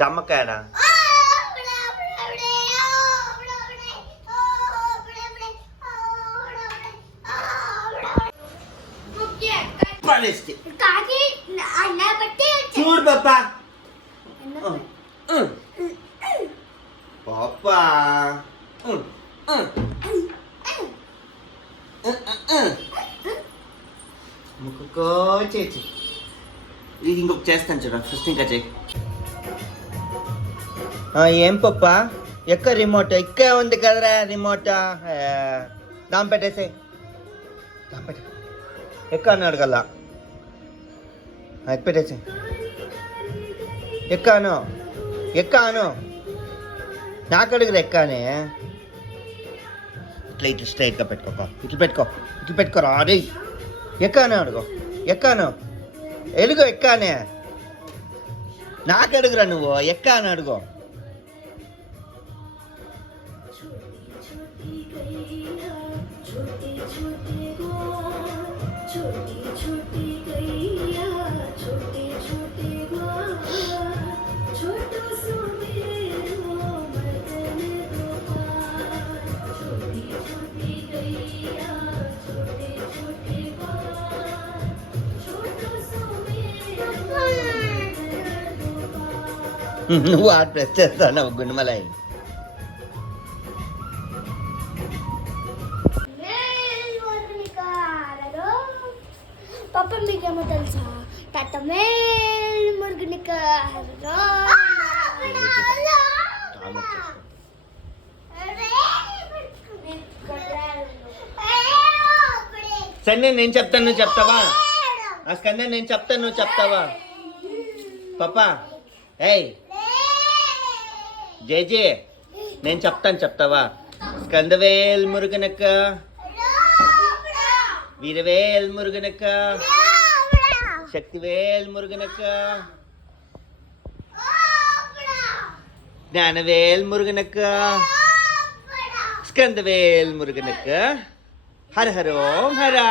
జామకాయనా? చూడు పాపా పాపా ముక్కో చేసి ఇది ఇంకొక చేస్తాను చూడ. ఫస్ట్ ఇంకా చెయ్యి. ఏం పప్ప ఎక్క రిమోట్ ఇక్కే ఉంది కదరా రిమోట్. దాని పెట్టేసే దాని పెట్టే ఎక్క అన్నాడు కల్లా పెట్టేసే. ఎక్కాను ఎక్కాను నాకు అడుగురు ఎక్కానే. ఇట్లా ఇట్లా స్ట్రైట్గా పెట్టుకోపా. ఇట్లా పెట్టుకో ఇట్లా పెట్టుకోరా. అరే ఎక్కాను అడుగు. ఎక్కాను ఎలుగో ఎక్కానే. నాకు అడుగురా నువ్వు. ఎక్కాను అడుగు. నువ్వు ఆ ప్రెస్ చేస్తాను గుండమలై. పాప మీకేమో తెలుసా? తట్టమేల్ మురుగునిక సరే నేను చెప్తాను నువ్వు చెప్తావా? ఆ స్కంద నేను చెప్తాను నువ్వు చెప్తావా? పాపా ఏయ్ జేజే నేను చెప్తాను చెప్తావా? స్కందవేల్ మురుగనక్క వీరవేల్ మురుగనక్క శక్తివేల్ మురుగనక్క జ్ఞానవేల్ మురుగనక్క స్కందవేల్ మురుగనక్క హర హరోం హరా.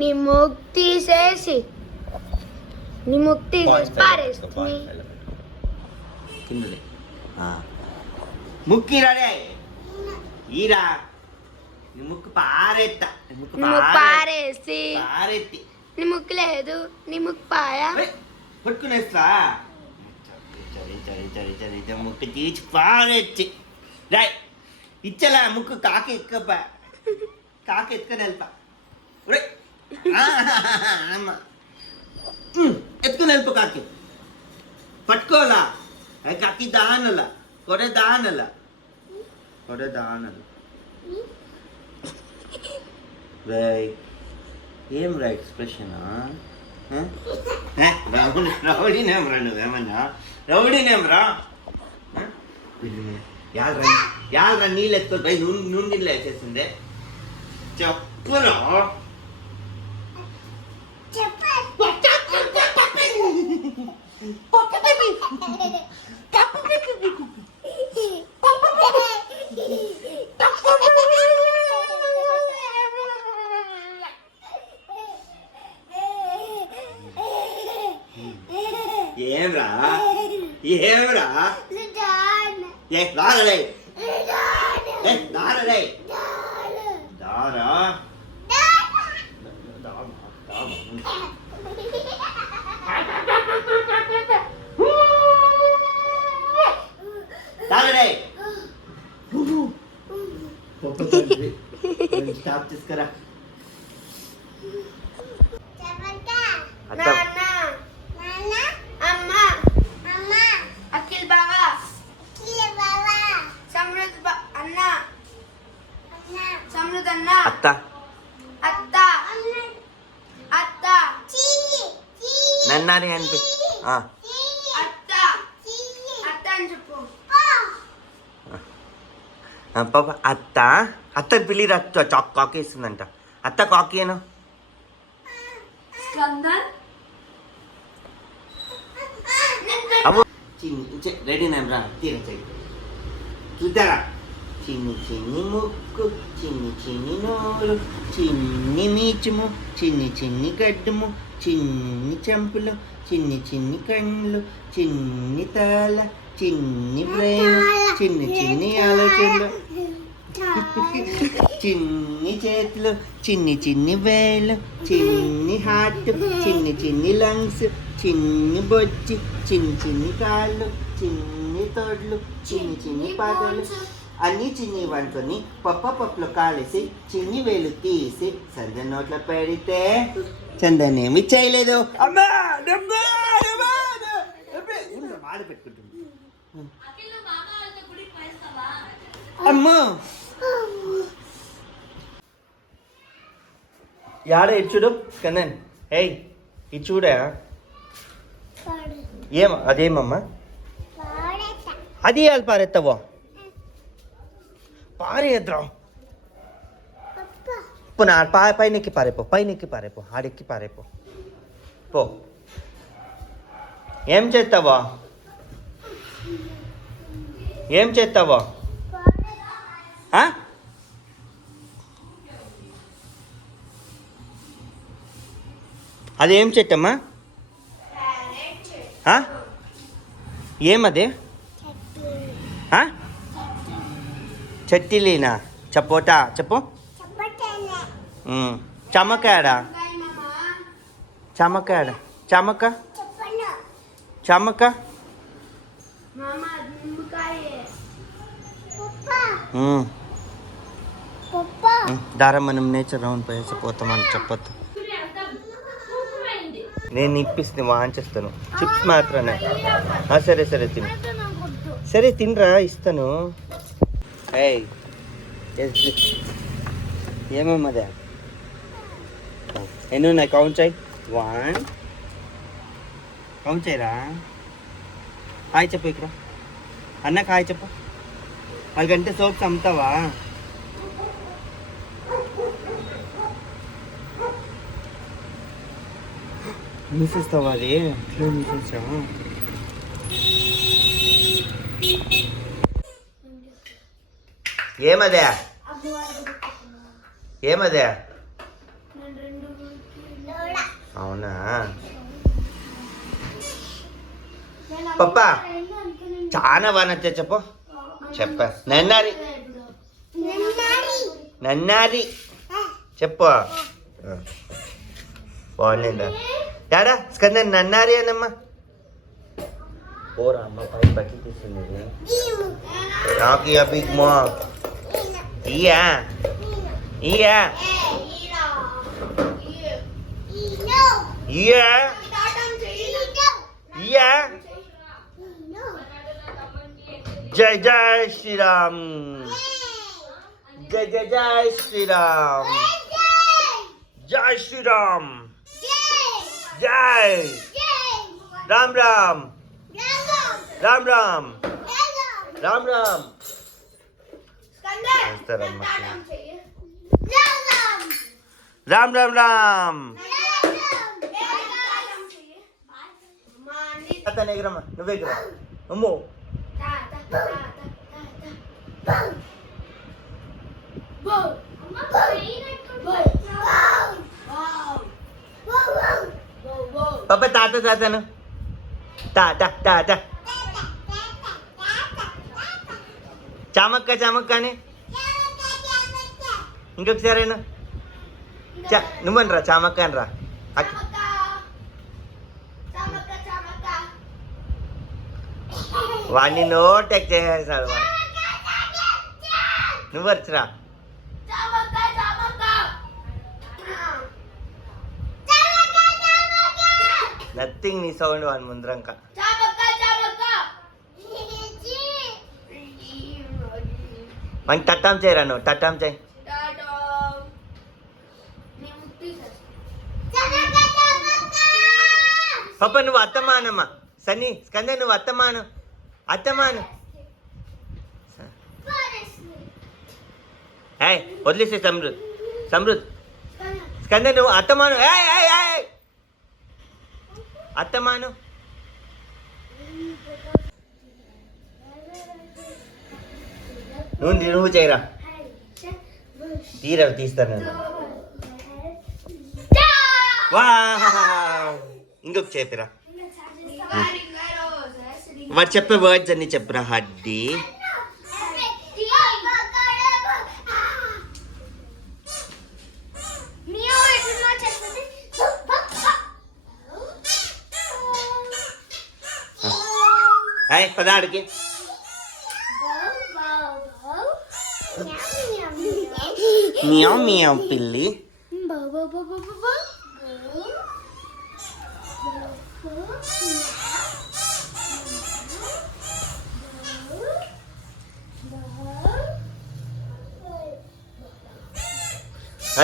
నీ ముక్తి చేసి నీ ముక్తి పారేస్తుంది. ముక్కి రాడే ఈరా నీ ముక్కు పారెత్తా. ముక్కు పారేసి పారెత్తి నీ ముక్కు లేదు. నీ ముక్కు పాయా పట్టుకునేస్తా. ముక్కు తీసి పారెత్తి రాయ్ ఇచ్చలా. ముక్కు కాకి ఎక్కపా. కాకి ఎత్తుకొని వెళ్ళపా. ఎత్తుకుని వెళ్ళిపో. కాకి పట్టుకోవాలా. కాకి దానల కొడే దానల కొడే దానల. ఏం రా ఎక్స్ప్రెషన్? రౌడీనేం రా నువ్వేమన్నా? రౌడీనేం రా? యాళ్ళ నీళ్ళు ఎత్తుకొని పోయి నూనె నీళ్ళు వేసేసిందే. చెప్పురా. ఏమ్రా ఏమ్రా దారలే దారలే దారా దారలే స్టాప్ తీసుకురా. అత్త నన్నాని అనిపి పాప అత్త అత్త పిల్లి రక్త కాకి వేస్తుందంట. అత్త కాకి అను. రెడీ నేమ్ రా తీరా చెయ్యి చూద్దారా చిన్ని చిన్ని ముక్కు, చిన్ని చిన్ని నోరు, చిన్ని మీచుము, చిన్ని చిన్ని గడ్డము, చిన్ని చెంపులు, చిన్ని చిన్ని కళ్ళు, చిన్ని తల, చిన్ని బ్రెయిన్, చిన్ని చిన్ని ఆలోచనలు, చిన్ని చేతులు, చిన్ని చిన్ని వేలు, చిన్ని హార్ట్, చిన్ని చిన్ని లంగ్స్, చిన్ని బొజ్జి, చిన్ని చిన్ని కాళ్ళు, చిన్ని తోడ్లు, చిన్ని చిన్ని పాదాలు, అన్నీ చిన్ని వండుకొని పప్పులో కాలేసి చిన్ని వేలు తీసి సంద నోట్లో పెడితే చందనేమి చేయలేదు. అమ్మా మాడ పెట్టుకుంటుంది. అమ్మా యాడ ఇది చూడు కందన్, ఏయ్ ఇది చూడా అదేమమ్మా అది ఇవ్వాలి పారెత్తావో పారేద్రా నా పైనెక్కి పారేపో ఆడెక్కి పారేపో పో. ఏం చేస్తావో అది ఏం చెట్టమ్మా? ఏమది? చెట్టిలీనా? చెప్పోటా చెప్పు. చమకాడా? చమక దారం మనం నేచర్ రౌండ్ పోయేసి పోతామని చెప్పొద్దు. నేను ఇప్పిస్తే వాంచేస్తాను. చిప్స్ మాత్రమే. సరే తిను. సరే తినరా, ఇస్తాను. ఏమమ్మదే ఎన్ని ఉన్నాయి? కౌంట్ చేయి. 1 కౌంట్ చేయరా. హాయ్ చెప్పు. ఇక్కడ అన్నకు హాయ్ చెప్పు. 4 గంటల సోప్స్ అమ్ముతావా? మూసేస్తావా? అది ఇట్లా మూసేసావా? ఏమదే అవునా? పప్పా చాలా బాగా నచ్చా చెప్ప నన్నారి చెప్పు. బాగుందా? యాడా స్కందన్ నన్నారి అనమ్మా. పోరా అమ్మ పై బట్టి తీస్తుంది. నాకు ఇక బిగ్ మో ఇయా ఇయా ఇయా ఇయా. జై శ్రీరామ్. జై శ్రీరామ్. జై శ్రీరామ్. జై రామ్ రామ్ రామ్ రామ్ రామ్ రామ్. రామ్ రామ్ రామ్. అతను ఎగరమ్మా, నువ్వు ఎగరా. అమ్మో పాప తాతను తాత చామక్క అని ఇంకొకసారైనా నువ్వనరా చామక్క అనరా. వాడిని నోటెక్ చేసేసాడు. నువ్వు వచ్చరా. నథింగ్ నీ సౌండ్ వాడి ముందరంక. మనకి టట్టాం చేయరా, నువ్వు టట్టాం చేయి. పాప నువ్వు అత్తమానమ్మా. సన్నీ స్కంద నువ్వు అత్తమాను. వదిలేసే సమృద్ స్కంద నువ్వు అత్తమాను. అత్తమాను. నువ్వు చేయరా. తీరా తీస్తాను నేను. వా ఇంకొక చేపిరా. వాడు చెప్పే వర్డ్స్ అన్ని చెప్పురా. హడ్డీ, పదాడికి మియావ్ మియావ్ పిల్లి.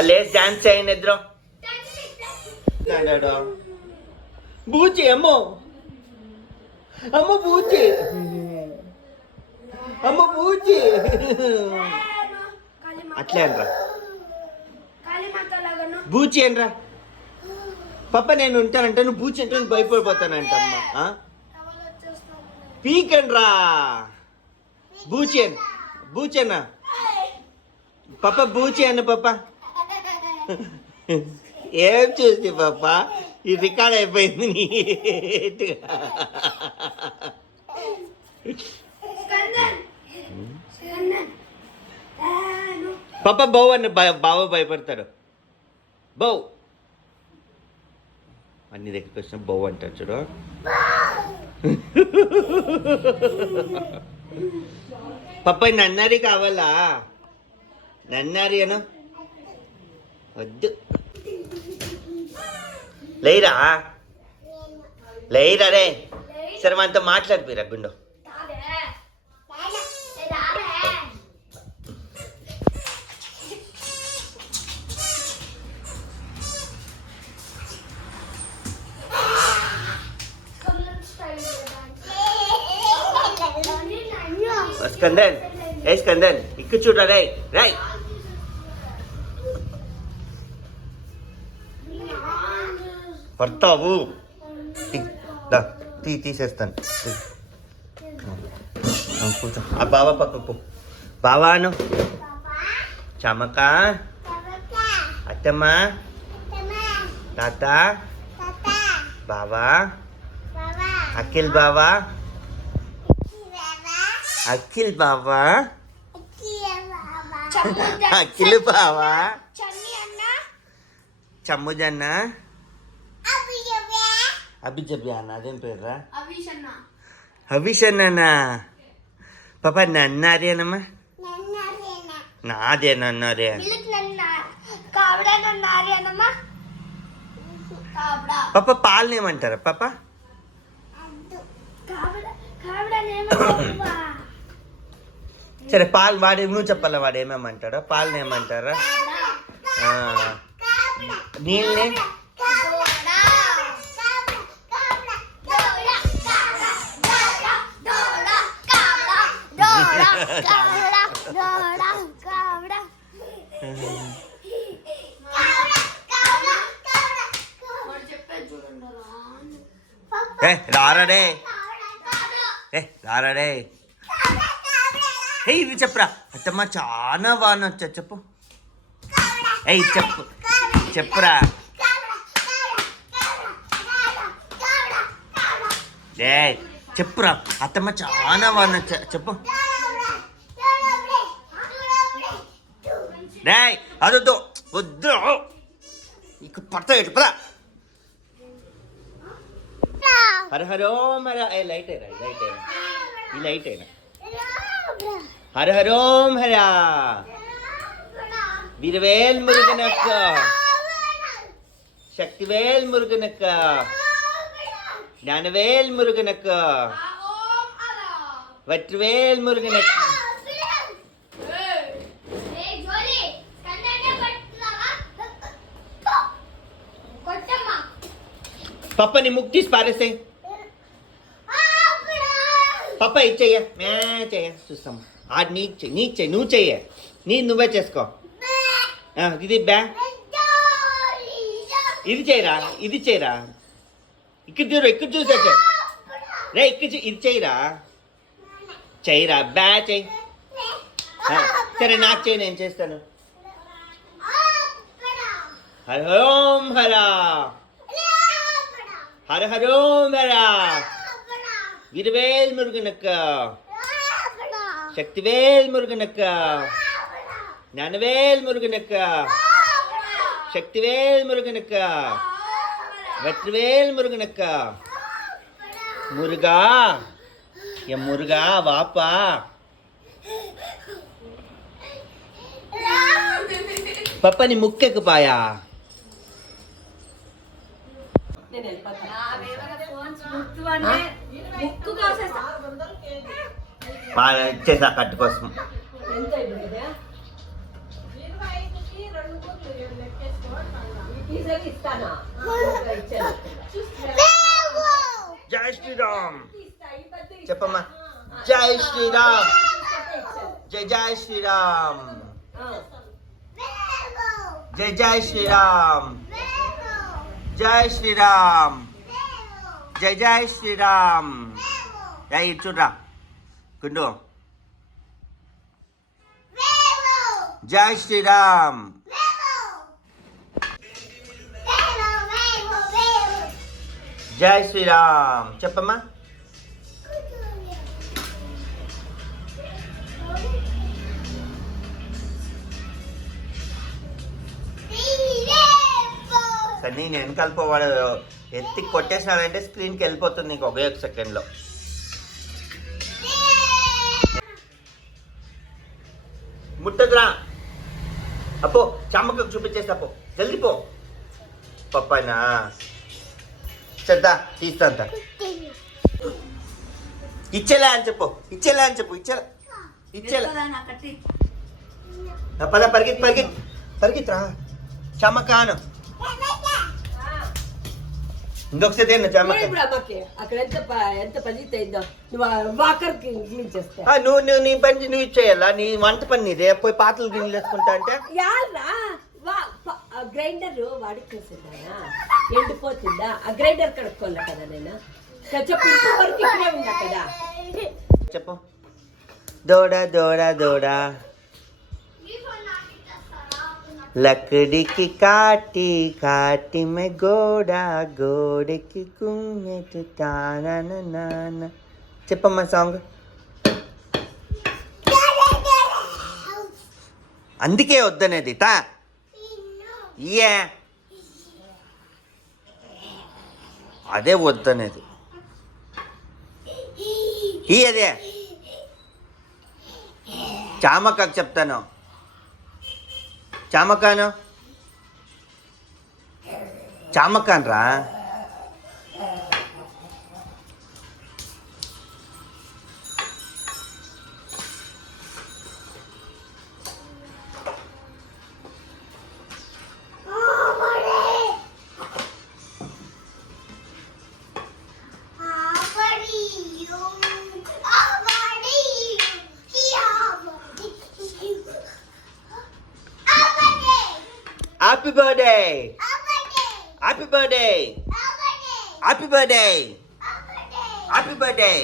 లేస్ డాన్స్ చేయండి ఇద్దరు. బూచి అమ్మో అమ్మ బూచి అమ్మ బూచి అట్లే అనరా. బూచి అనరా. పప్ప నేను ఉంటానంటే నువ్వు బూచి అంటే నేను భయపడిపోతానంట అమ్మ. పీకండ్రా. బూచి అన్న బూచి అన్న పప్ప బూచి అన్న పప్ప. ఏం చూసి పప్ప ఈ రికార్డ్ అయిపోయింది నీట్గా. పప్ప బౌ అన్న బావ భయపడతాడు. బౌ అన్ని దగ్గరికి వచ్చిన బౌ అంటాడు చూడు. పప్ప నన్నారి కావాలా? నన్నారి అను. వద్దు లేరా లేరా రే. సరే మనతో మాట్లాడిపోయిరా గుండో. స్కందన్ ఏ స్కందన్ ఇక్కడ చూడరా రే రాయ్. పడతావు తీసేస్తాను. కూర్చో. ఆ బావా పక్కకు బావాను. చమక అత్తమ్మ తాత బావా అఖిల్ బావా అఖిల్ బావా అఖిల్ బావా చమ్ముజన్న అభిజభ్య అన్న. అదేం పేర్రా? హవిష్ అన్ననా. పాప నన్నారేనమ్మా. నాదే నన్నారే. పాప పాలనేమంటారా పాప? సరే పాలు వాడే నువ్వు చెప్పాలా వాడు ఏమేమంటాడా? పాలనేమంటారా? నీళ్ళనే రారాడే రారాడే. ఇది చెప్పరా. అత్తమ్మ చాలా బాగా వచ్చా చెప్పు. చెప్పు చెప్పురా. చెప్పురా. అత్తమ్మ చాలా బాగా నచ్చా చెప్పు. అదొద్దు వద్దు ఇక పడతా పదా. హరహరోం హర. లైట్ అయినా లైట్ అయినా ఈ లైట్ అయినా. హరహరోం హర. వీరవేల్ మురుగనక్క శక్తివేల్ మురుగనక్క జ్ఞానవేల్ మురుగనక్క వట్వేల్ మురుగనక్క. పప్పని ముక్కు తీసి పారేస్తే పప్ప ఇచ్చేయ మే చెయ్య చూస్తాం. ఆడు నీకు చెయ్యి నువ్వు చెయ్య నువ్వే చేసుకో. ఇది బ్యా ఇది చేయరా ఇది చేయరా. ఇక్కడ చూడు ఇక్కడ చూసా రే ఇక్కడ ఇది చేయరా చెయ్యరా. బ్యా చెయ్యి సరే నాకు చేయి, నేను చేస్తాను. హర ఓం హర, హర హరోం హర, వీరవేల్ మురుగనక్క, శక్తివేల్ మురుగనక్క, జ్ఞానవేల్ మురుగనక్క, శక్తివేల్ మురుగనక్క, வெற்றிவேல் முருகனுக்கா. முருகா, என் முருகா வாப்பா. పప్ప నీ ముక్కెక్కు పాయా. ఇచ్చేసా కట్టు కోసం. జై శ్రీరామ్ చెప్పమ్మా. జై శ్రీరామ్, జై జై శ్రీరామ్, జై జై శ్రీరామ్, జై శ్రీరామ్, జై జై శ్రీరామ్. ఇటు చూడరా గుండు. జై శ్రీరామ్. జై శ్రీరామ్ చెప్పమ్మా. సన్నీ నేను వెనకాల పోవాడు ఎత్తి కొట్టేసినాడంటే స్క్రీన్కి వెళ్ళిపోతుంది నీకు ఒకే ఒక సెకండ్లో. ముట్టదురా అప్పో, చమ్మకు చూపించేస్తా పో, జల్దీ పో. పప్పానా శ్రద్ధ తీస్తా. ఇచ్చేలా అని చెప్పు, ఇచ్చేలా అని చెప్పు, ఇచ్చేలా ఇచ్చేలా. పద పరిగెత్తి పరిగెత్తి పరిగెత్తురా. చమ్మకాను ఇంకొకసారి చమ్మక. అక్కడ ఎంత పని అయిందో వాకర్కి క్లీన్ చేస్తా. నువ్వు నీ పని నువ్వు ఇచ్చేయాలా. నీ వంట పని నీదే. పోయి పాత్రలు గిన్నెలు వేసుకుంటా అంటే గ్రైండర్ వాడికేసిందా, ఎండిపోతుందా? ఆ గ్రైండర్ కడుక్కోలే కదా నేను. చెప్పు ఇంతవరకు ఇక్కడే ఉందా కదా. చెప్పు. దోడ దోడ దోడ लकड़ी की काटी काटी में गोड़ा गोड़े की कुंगट ताना नाना. చెప్పమ్మా సాంగ్. అందుకే వద్దనేది తా. ఏ అదే వద్దనేది. ఈ అదే చామక్కకు చెప్తాను. చామకాను చామకాన్ రా. Happy birthday! Happy birthday! Happy birthday! Happy birthday!